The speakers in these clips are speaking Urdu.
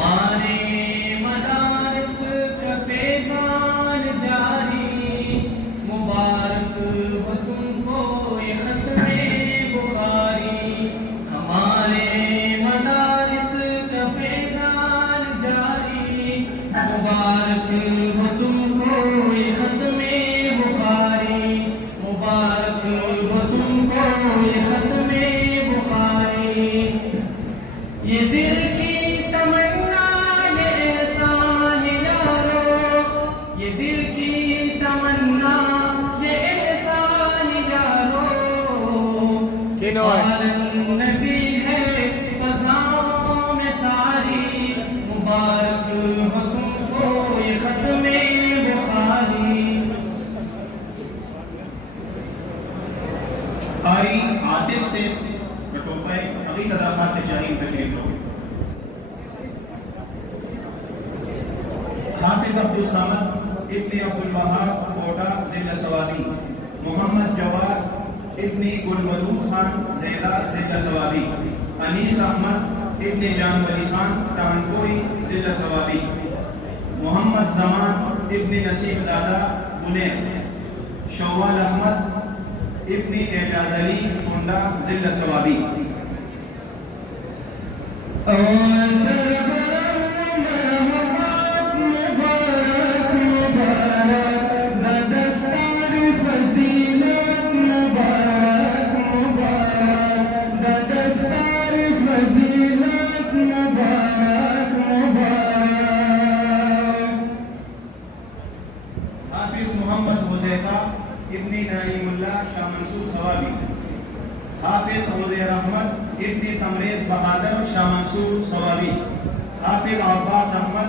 ہمارے مدارس کا فیضان جاری، مبارک ہو تم کو یہ ختم بخاری۔ ہمارے مدارس کا فیضان جاری، مبارک ہو تم کو یہ ختم بخاری، مبارک ہو تم کو یہ ختم بخاری۔ یہ دل کی تمنا یہ احسان یارو، یہ دل کی تمنا یہ احسان یارو، عالم نبی ہے فضاؤں میں ساری، مبارک ہو تم کو یہ ختم بخاری۔ قاری عاطف سے بٹوپے ابھی درخواست سے جاری تشریف لو۔ حافظ عبدالصمد ابن عبدالوہاب کوٹا ضلع سوابی، محمد جواد ابن گلولود خان زیدہ ضلع سوابی، انیس احمد ابن جان ولی خان ٹانکوئی ضلع سوابی، محمد زمان ابن نصیب زادہ بنیر، شوال احمد ابن اعجاز علی کنڈا ضلع سوابی۔ حافظ محمد حذیفہ ابن نعیم اللہ شاہ منصور سوابی، حافظ عزیر احمد ابن تمریز بہادر شاہ منصور سوابی، حافظ عباس احمد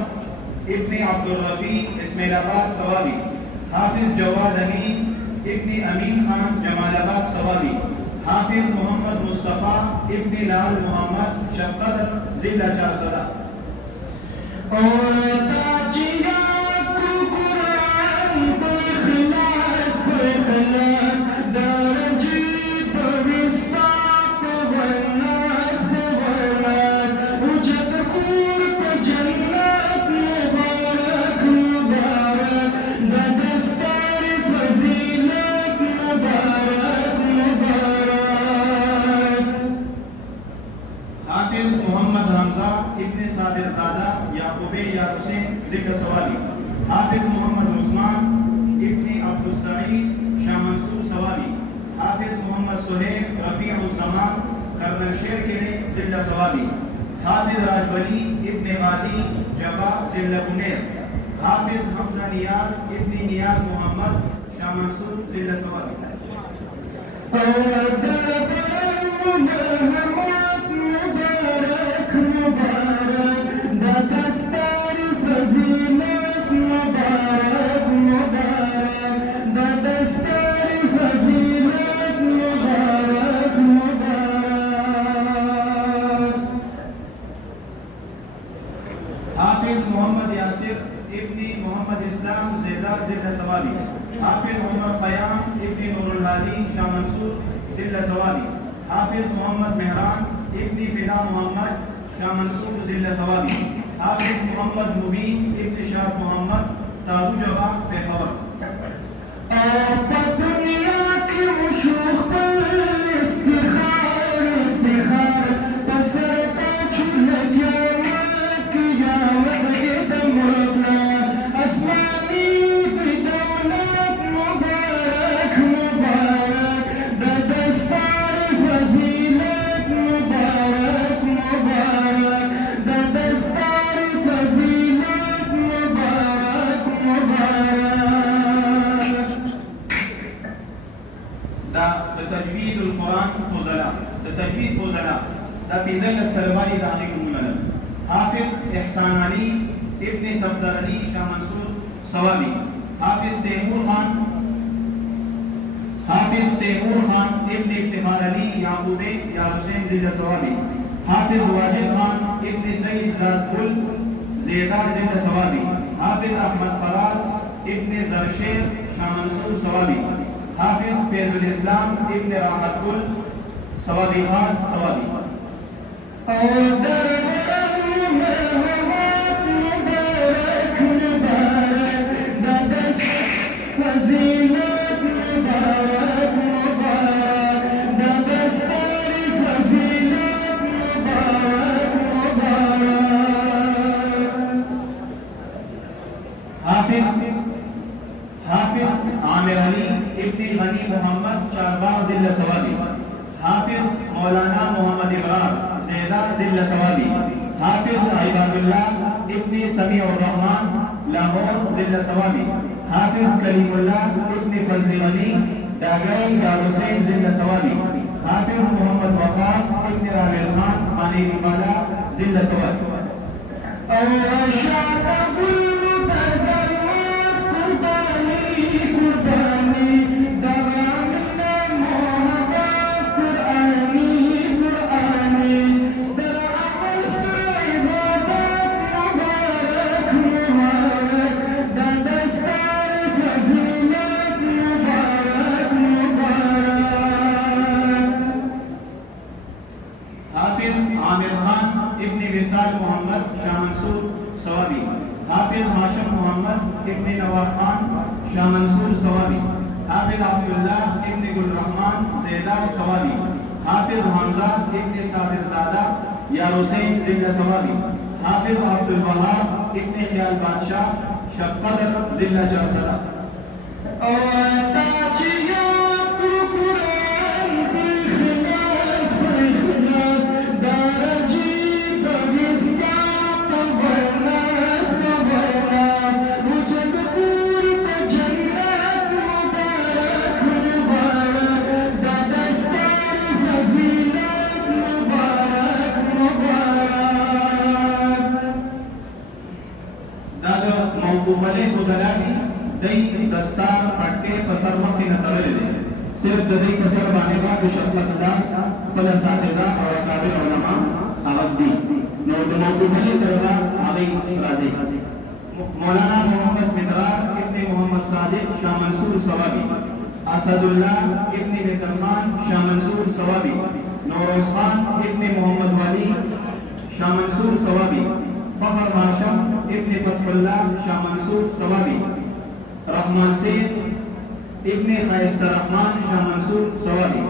ابن عبدالرفیع اسماعیل آباد سوابی، حافظ جواد امین ابن امین خان جمال آباد سوابی، حافظ محمد مصطفیٰ ابن لال محمد شفقت ضلع چارسدہ۔ حافظ محمد حمزہ ابن صابر زادہ یعقوبی یا حسین ضلع سوابی، حافظ محمد عثمان ابن عبدالسعید شاہ منصور سوابی، حافظ محمد سہیل رفیع الزمان کرنل شیر کیڑے ضلع سوابی، حافظ راج ولی ابن غازی جبا ضلع بنیر، حافظ حمزہ نیاز ابن نیاز محمد شاہ منصور ضلع سوابی۔ حافظ محمد یاسر ابن محمد اسلام زیدہ ضلع سوابی، حافظ محمد قیام ابن نور الہادی شاہ منصور ضلع سوابی، حافظ محمد مہران ابن فدا محمد شاہ منصور ضلع سوابی، حافظ محمد مبین ابن شاہ محمد تارو جواب پشاور۔ تجوید القرآن فضلا، تجوید فضلا دا پیدل استلمانی دانی کمولن، حافظ احسان علی ابن صفدر علی شاہ منصور سوابی، حافظ تیمور خان ابن افتخار علی یعقوبی یا حسین ضلع سوابی، حافظ واجد خان ابن سید زاد گل زیدہ ضلع سوابی، حافظ احمد فراز ابن زرشیر شاہ منصور سوابی، حافظ فیض الاسلام ابن راحت گل سوابی خاص سوابی۔ اسرار زیدہ ذل سوادی حافظ عباد اللہ ابن سمیع الرحمن لاہور ذل سوادی حافظ کلیم اللہ ابن فضل غنی ڈاگئی دارحسین ذل سوادی حافظ محمد وقاص ابن راغب خان پانی بالا ذل سوادی حافظ ہاشم محمد ابن نوار خان شاہ منصور سوادی حافظ عبداللہ ابن گل رحمان زیدہ سوادی حافظ حمزہ ابن صابر زادہ یا حسین ذل سوادی حافظ عبدالوہاب ابن خیال بادشاہ شب قدر ذل جرسلہ دستار پٹکے پسر مکی نترے دے صرف ددی کسر بانے با کچھ اپنا خداس پلا ساتھدہ اور اکابر علماء آغد دی نورد موقوفلی دربا آغی رازی مولانا محمد مدرار ابن محمد صادق شاہ منصور سوابی اسد اللہ ابن مسلمان شاہ منصور سوابی نوروز خان ابن محمد والی شاہ منصور سوابی فخر ہاشم ابن فتح اللہ شاہ منصور سوابی رحمان سید ابن خیست رحمان شاہ منصور سوادی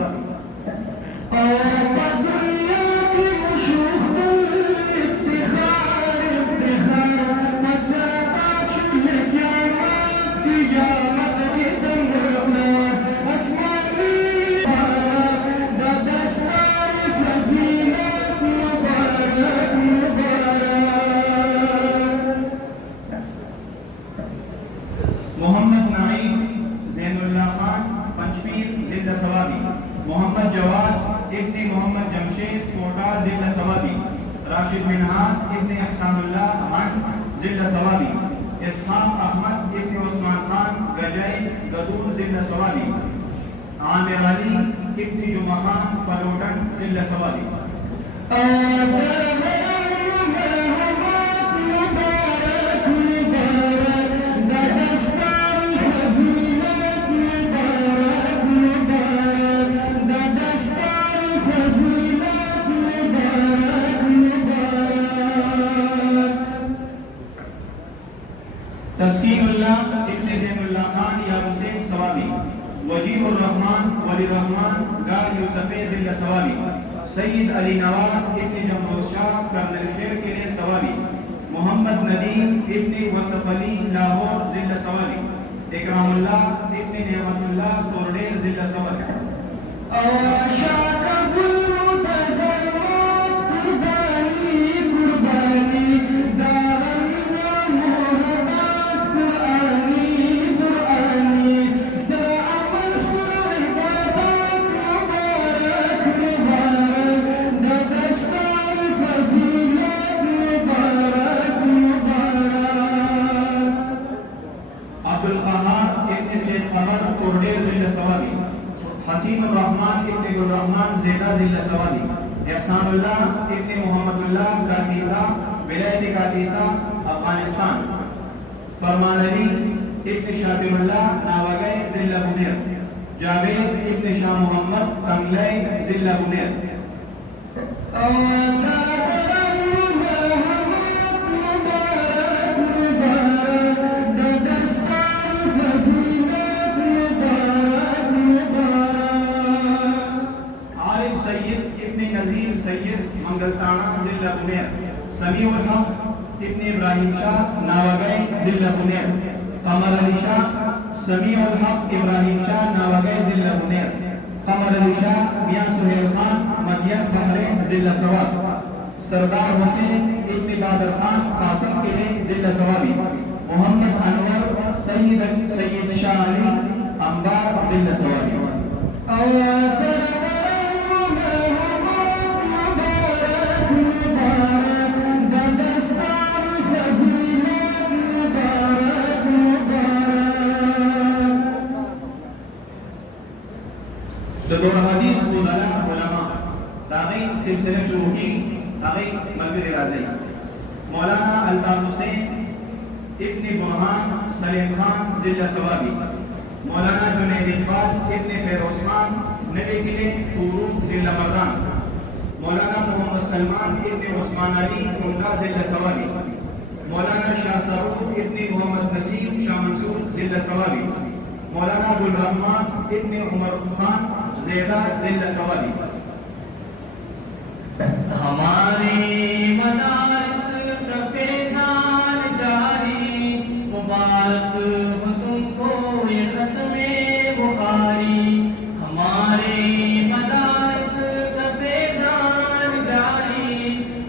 محمد جواد ابن محمد جمشید کوٹا ذل سوادی راشد منہاس ابن احسان اللہ ہن ذل سوادی اسحاق احمد ابن عثمان خان گجائی گدور ذل سوادی عامر علی ابن جمعہ خان پلوٹن ذل سوادی تسکین اللہ ابن زین اللہ خان یا حسین سوادی وجیب الرحمن ولی رحمان گار یوسف ذل سوادی سید علی نواز ابن جمہوز شاہ کرنل شیر کے لیے سوادی محمد ندیم ابن وصف علی لاہور ذل سوادی اکرام اللہ ابن نعمت اللہ توردیر ذل سوادی حسین الرحمن ابن الرحمن زیدہ ذل سوادی احسان اللہ ابن محمد اللہ کاتیسہ ولایت کاتیسہ افغانستان فرمان علی ابن شاطم اللہ ناوگئے ذل بنیر جاوید ابن شاہ محمد تنگلئی ذل بنیر منگلتانہ ذل بنیر سمیع الحق ابن ابراہیم شاہ ناوگئے ذل بنیر قمر علی شاہ سمیع الحق ابراہیم شاہ ناوگئے ذل بنیر قمر علی شاہ میاں سہیل خان مدین بحرین ضلع سواد، سردار حسین ابن بادر خان قاسم قلعے ضلع سوابی، محمد انور سید شاہ علی انبار ضلع سوابی۔ دور حدیث علماء داغی سلسلہ شروع کی داغی مغفر راضی مولانا الطاف حسین ابن برہان سلیم خان ضلع سوابی، مولانا جنید اقبال ابن فیروز خان نبی قلعے تورو ضلع مردان، مولانا محمد سلمان ابن عثمان علی کنڈا ضلع سوابی، مولانا شاہ سرور ابن محمد نسیم شاہ منصور ضلع سوابی، مولانا عبدالرحمان ابن عمر خان زیدہ ضلع سوابی۔ ہماری مدارس کا فیضان جاری، مبارک ہو تم کو یہ ختم بخاری۔ ہمارے مدارس کا فیضان جاری،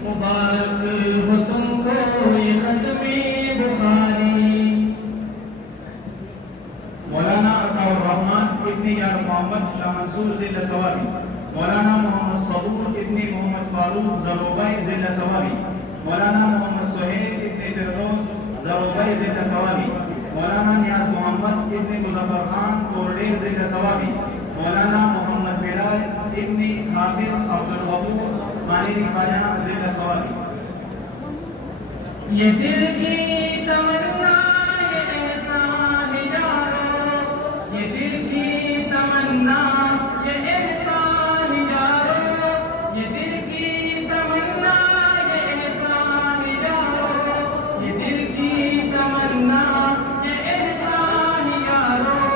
مبارک ہو تم کو یہ ختم بخاری۔ مولانا عطاء الرحمان ابن یار محمد شاہ منصور ضلع سوابی، مولانا محمد صبور ابن محمد فاروق زروبائی ضلع سوابی، مولانا محمد سہیل ابن فردوس زروبائی ضلع سوابی، مولانا نیاز محمد ابن مظفر خان کوردیر ضلع سوابی، مولانا محمد بلال ابن حافظ عبدالغفور مانیری خواجہ ضلع سوابی۔ یہ دل کی تمنا یہ احسان جارو، یہ دل کی تمنا یہ احسان جارو، یہ دل کی تمنا یہ احسان جارو، یہ دل کی تمنا یہ احسان جارو،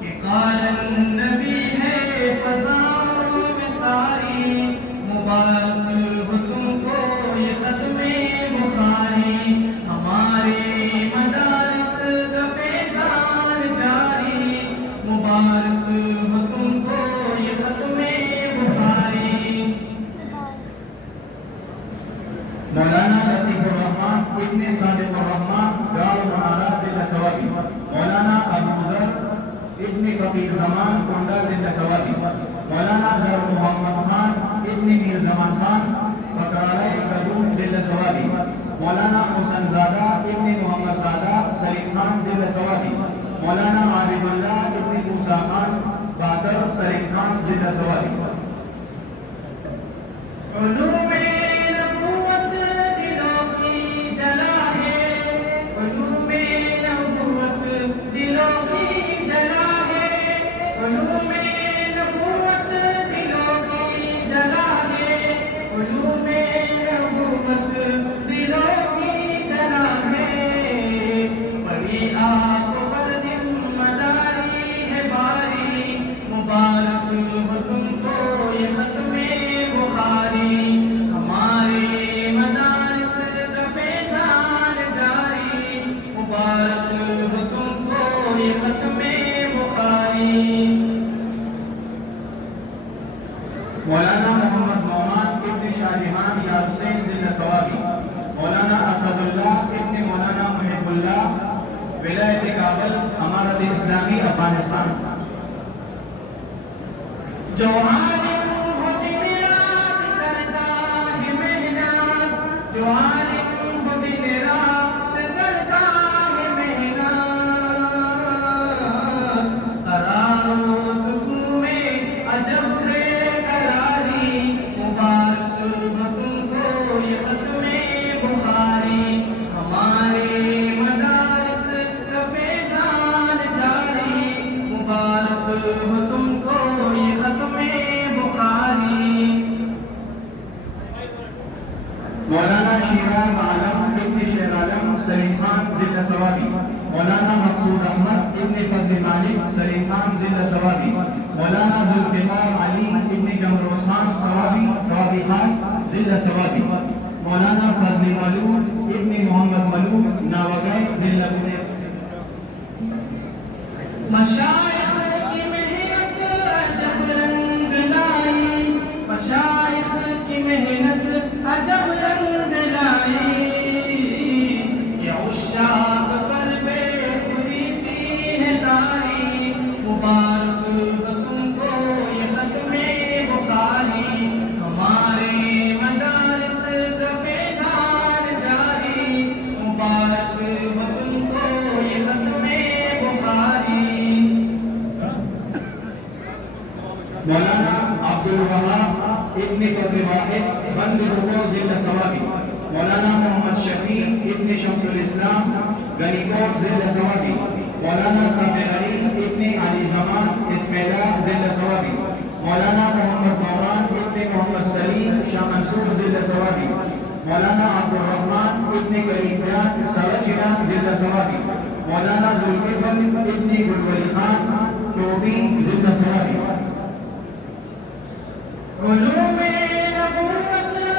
کہ قال النبی ہے فضاؤں میں ساری، مبارک ہو تم کو یہ ختم بخاری۔ ہمارے مدارس کا فیضان جاری، مبارک ہو تم کو یہ ختم بخاری۔ مولانا لطیف الرحمان ابن صادق الرحمان دار المعارف ضلع سوابی، مولانا ابو ذر ابن کبیر زمان کنڈا ضلع سوابی، مولانا ظہر محمد خان ابن میر زمان خان بکرالہ قدوم ضلع سوابی، مولانا حسن زادہ ابن محمد زادہ سلیم خان ضلع سوابی، مولانا عارف اللہ ابن موسیٰ خان بادر سلیم خان ضلع سوابی۔ علوم نبوت دلوں کی جلا ہے، علوم نبوت دلوں کی جلا ہے، علوم نبوت دلوں کی جلا ہے، علوم نبوت دلوں کی جلا ہے، بڑی آپ پر ذمہ داری ہے باری، مبارک ہو تم کو یہ ختم بخاری۔ ہمارے مدارس کا فیضان جاری، مبارک ہو تم کو یہ ختم بخاری۔ مولانا محمد نعمان ابن شاہ جہان یا حسین ضلع سوابی، مولانا اسد اللہ ابن مولانا محب اللہ ولایت کابل امارت اسلامی افغانستان۔ جو عالم ہو دن رات کرتا ہے محنت، جو عالم ہو دن رات کرتا ہے محنت، قرار و سکون میں عجب قراری، مبارک ہو تم کو یہ ختم بخاری۔ ہمارے مدارس کا فیضان جاری، مبارک ہو تم کو یہ ختم بخاری۔ مولانا شیراز عالم ابن شیر عالم سلیم خان ضلع سوابی، مولانا مقصود احمد ابن فضل مالک سلیم خان ضلع سوابی، مولانا ذوالفقار علی ابن جمروز خان سوابی خاص ضلع سوابی، مولانا فضل ملود ابن محمد ملود ناوگائے ضلع مشائخ کی محنت عجب رنگ لائی، گنیکوٹ ضلع ثوابی مولانا صابر علی ابن علی زمان اسمیلا ضلع ثوابی مولانا محمد مروان ابن محمد سلیم شاہ منصور ضلع ثوابی مولانا عبد الرحمن ابن کریم جان سرچنا ضلع ثوابی مولانا ذوالفضل ابن گلولی خان ٹوبی ضلع ثوابی علوم نبوت